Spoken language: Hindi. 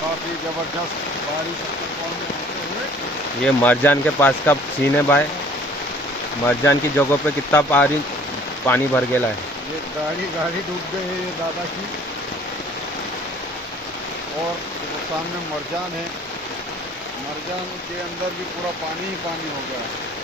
काफ़ी ज़बरदस्त बारिश होते हुए। ये मरजान के पास का सीन है भाई। मरजान की जगहों पे कितना पानी भर गया है। ये गाड़ी गाड़ी डूब गई है ये दादा की। और वो सामने मरजान है, मरजान के अंदर भी पूरा पानी ही पानी हो गया है।